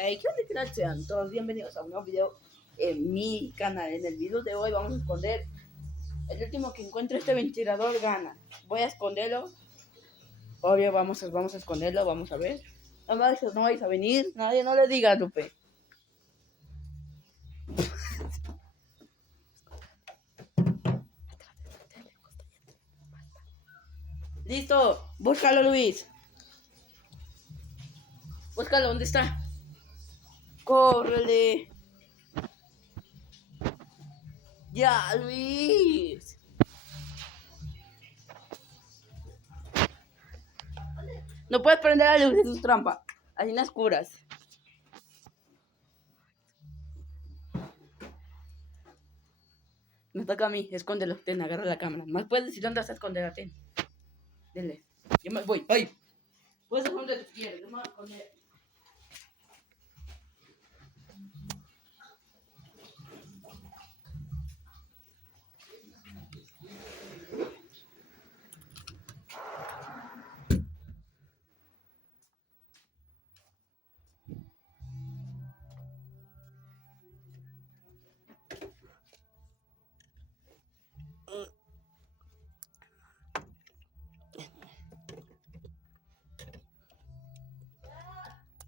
¿Qué onda, crack? Sean todos bienvenidos a un nuevo video en mi canal. En el video de hoy vamos a esconder el último que encuentre este ventilador gana. Voy a esconderlo. Obvio, vamos a esconderlo, vamos a ver. No vais a venir, nadie no le diga, Lupe. Listo, búscalo, Luis. Búscalo, ¿dónde está? Córrele. Ya, Luis. No puedes prender la luz, eso es trampa. Así las curas. Me toca a mí, escóndelo, ten, agarra la cámara. Más puedes decir dónde vas a esconder, ten. Dele. Yo me voy, ¡ay! Puedes hacer donde tú quieres, yo me voy a esconder.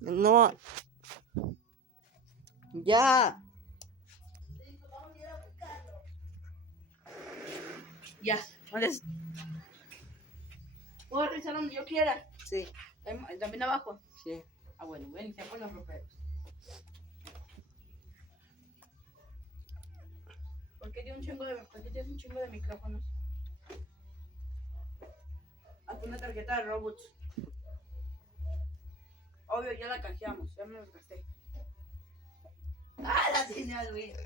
No. Ya. Ya, ¿dónde es? ¿Puedo revisar donde yo quiera? Sí. ¿También abajo? Sí. Ah, bueno, ven y te ponen los roperos. ¿Por qué tienes un chingo de micrófonos? Haz una tarjeta de robots. Obvio, ya la canjeamos, ya me los gasté. ¡Ah, la tiene Luis!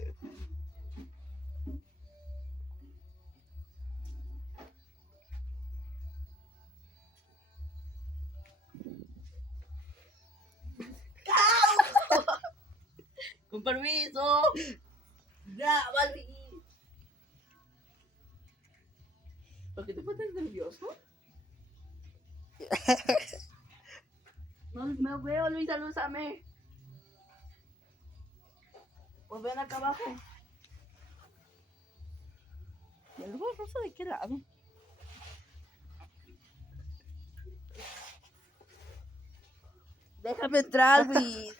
¡Con permiso! ¡Ya, Balbi! ¿Por qué te pones nervioso? No me veo, Luis, salúdame. Pues ven acá abajo. ¿Y el lugar rosa de qué lado? Déjame entrar, Luis.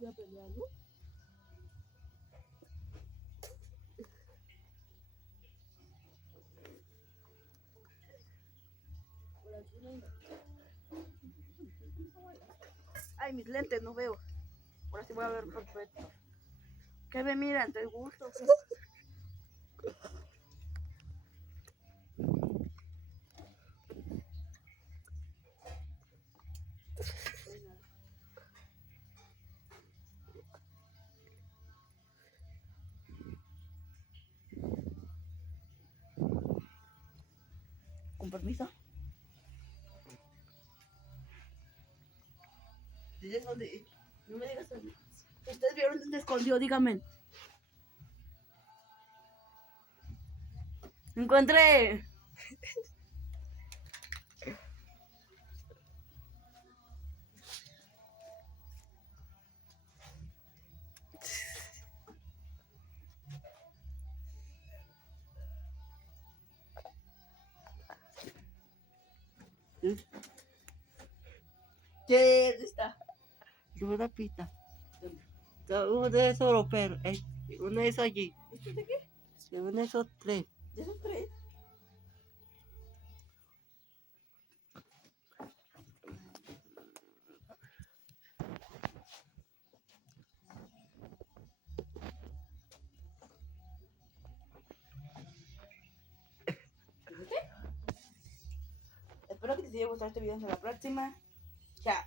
¿Ya peleando? Ay, mis lentes, no veo. Ahora sí voy a ver perfecto. ¿Qué me miran? ¿Te gusta? Con permiso. ¿Dices dónde? No me digas dónde. ¿Ustedes vieron dónde escondió? Díganme. ¡Encontré! ¿Qué? ¿Dónde está? Una pita. ¿Dónde? Uno de esos europeos. Uno de esos allí. ¿Esto de qué? Uno de esos tres. ¿De esos tres? Espero que te haya gustado este video. Hasta la próxima. Chao.